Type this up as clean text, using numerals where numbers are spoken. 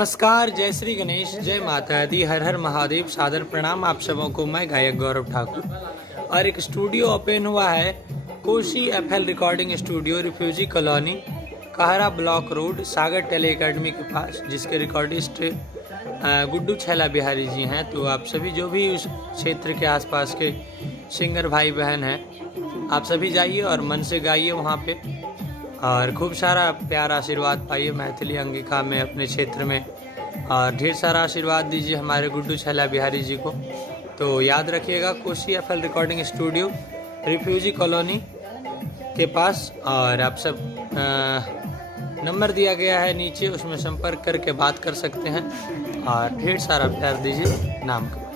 नमस्कार, जय श्री गणेश, जय माता दी, हर हर महादेव। सादर प्रणाम आप सबों को। मैं गायक गौरव ठाकुर और एक स्टूडियो ओपन हुआ है Koshi FL recording studio, refugee colony, Kahra block road, Sagar tele academy के पास, जिसके रिकॉर्डिस्ट गुड्डू छैला बिहारी जी हैं। तो आप सभी जो भी उस क्षेत्र के आसपास के सिंगर भाई बहन हैं, आप सभी जाइए और मन से गाइए वहाँ पे और खूब सारा प्यार आशीर्वाद पाइए मैथिली अंगिका में, अपने क्षेत्र में, और ढेर सारा आशीर्वाद दीजिए हमारे गुड्डू छैला बिहारी जी को। तो याद रखिएगा, Koshi FL recording studio, refugee colony के पास। और आप सब नंबर दिया गया है नीचे, उसमें संपर्क करके बात कर सकते हैं और ढेर सारा प्यार दीजिए। नाम का